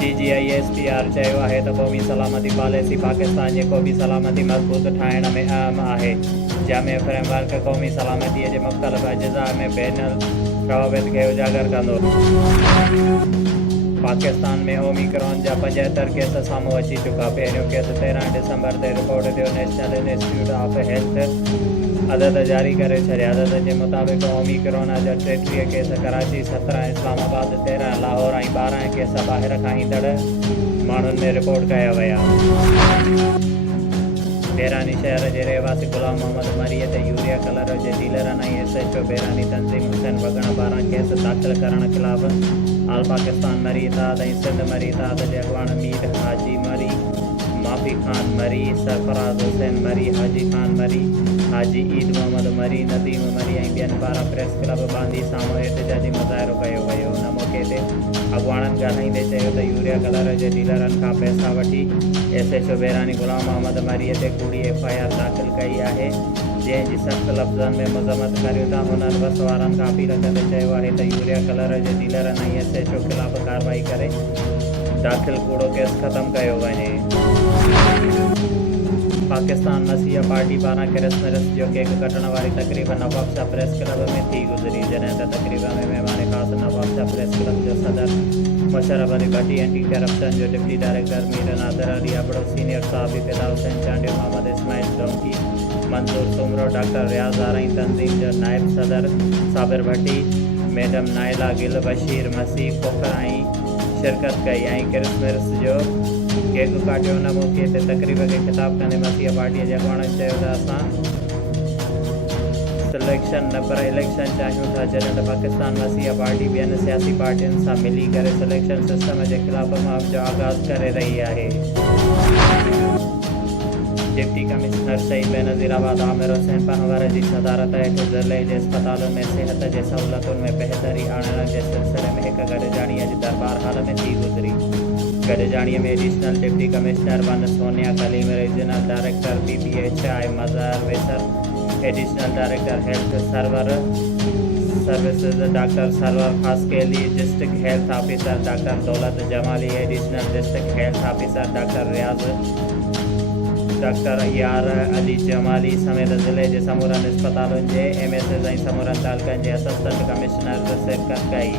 DGISPR चयो आहे त क़ौमी सलामती पॉलिसी पाकिस्तान जे क़ौमी सलामती मज़बूत ठाहिण में अहम आहे। जामे फ्रेमवर्क क़ौमी सलामतीअ जे मुख़्तलिफ़ अज्ज़ा में बैनुल रवाबित खे उजागर कंदो। पाकिस्तान में ओमिक्रॉन जा 75 केस साम्हूं अची चुका। पहिरियों केस 13 डिसंबर ते रिपोर्ट थियो। नेशनल इंस्टीट्यूट ऑफ हेल्थ अदद जारी करे छॾिया। अदद जे मुताबिक़ ओमिक्रॉन जा 33 केस कराची, 17 इस्लामाबाद, 13 लाहौर ऐं 12 केस ॿाहिरि खां ईंदड़ माण्हुनि में रिपोर्ट कया विया। बेरानी शहर जे रहवासी गुलाम मोहम्मद मरी ते यूरिया कलर जे डीलरनि ऐं SHO बेरानी तंज़ीम हुसैन वगण 12 केस दाख़िल करण ख़िलाफ़ आल पाकिस्तान मरी इताद ऐं सिंध मरी इताद जे अॻवान मीर हाजी मरी, माफ़ी खान मरी, सरफराज़ हुसैन मरी, हाजी खान मरी, हाजी ईद मोहम्मद मरी, नदीम मरी ऐं ॿियनि 12 प्रेस क्लब बांदी साम्हूं एहतिजाजी मुज़ाहिरो कयो वियो। उन मौक़े ते अॻवाननि ॻाल्हाईंदे चयो त यूरिया कलर जे डीलरनि खां पैसा वठी SHO बेरानी गुलाम मोहम्मद मरी ते कूड़ी FIR दाख़िल कई आहे, जंहिंजी सख़्त लफ़्ज़नि में मज़म्मत करियूं था। हुननि बस वारनि खां अपील कंदे चयो आहे त यूरिया कलर जे डीलरनि ऐं SHO ख़िलाफ़ कार्रवाई करे दाख़िल कूड़ो केस ख़त्म कयो वञे। पाकिस्तान मसीह पार्टी पारां क्रिसमस जो केक कटण वारी तक़रीब नवाब शाह प्रेस क्लब में थी गुज़री। जॾहिं त तक़रीब में महिमान ख़ासि नवाब शाह प्रेस क्लब जो सदर मुशर्रफ अली भट्टी, एंटी करप्शन जो deputy director Mir Nadir Ali Abro, senior साहबी फिदा हुसैन चांडियो, मोहम्मद इस्माइल डोंकी, मंसूर सुमरो, डॉक्टर रियाज़ आरई, तंज़ीम जो नायब सदर साबिर भट्टी, मैडम नाइला गिल, बशीर मसीह खोखर शिरकत कई ऐं क्रिसमस जो केक काटियो। उन मौक़े ते तक़रीब खे ख़िताब कंदे मसीह पार्टीअ जे अॻवाननि चयो त असां सिलेक्शन न पर इलेक्शन चाहियूं था। जॾहिं त पाकिस्तान मसीह पार्टी ॿियनि सियासी पार्टियुनि सां मिली करे सिलेक्शन सिस्टम जे ख़िलाफ़ मुहिम जो आगाज़ करे रही आहे। डिप्टी कमिश्नर शहीद बेनज़ीराबाद आमिर हुसैन पनवर जी सदारत हेठि ज़िले जे अस्पतालुनि में सिहत जे सहूलियतुनि में बहितरी आणण जे सिलसिले में हिकु गॾिजाणीअ जी दरबार हाल में थी गुज़री। गॾिजाणीअ में additional deputy commissioner 1 Sonia Kaleem, regional director PPHI Mazhar Wesar, additional director health services doctor Sarwar Khaskheli, district health officer doctor Daulat Jamali, additional district health officer doctor Riaz, doctor Yar Ali जमाली समेत ज़िले जे समूरनि अस्पतालुनि जे MSs ऐं समूरनि तालुक़नि जे असिस्टेंट कमिश्नर शिरकत कई।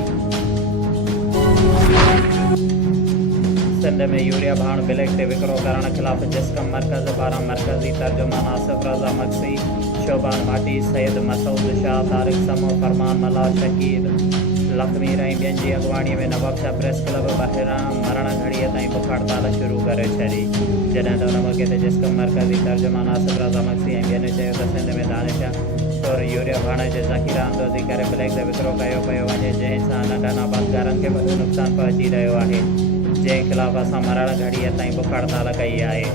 सिंध में यूरिया भाण ब्लैक ते विकिरो करण ख़िलाफ़ जिस्कम मर्कज़ पारां मरकज़ी तर्जुमान आसिफ रज़ा मक्सी, शोबान भाटी, सैयद मसूद शाह, तारिक समो, फरमान मला, शकीर लखमीर ऐं ॿियनि जी अॻवाणीअ में नवाब शाह प्रेस क्लब ॿाहिरां मरण घड़ीअ ताईं बुख हड़ताल शुरू करे छॾी। जॾहिं त उन मौक़े ते जिस्कम मर्कज़ी तर्जुमान आसिफ रज़ा मक्सी ऐं ॿियनि चयो त सिंध में दानिशा तौरु यूरिया भाण जे ज़ख़ीरा अंदोज़ी करे ब्लैक ते विकिरो कयो पियो वञे, जंहिं सां नंढनि आबादगारनि खे वॾो नुक़सानु पहुची रहियो आहे, जंहिं ख़िलाफ़ असां मरण घड़ीअ ताईं बुख हड़ताल कई आहे।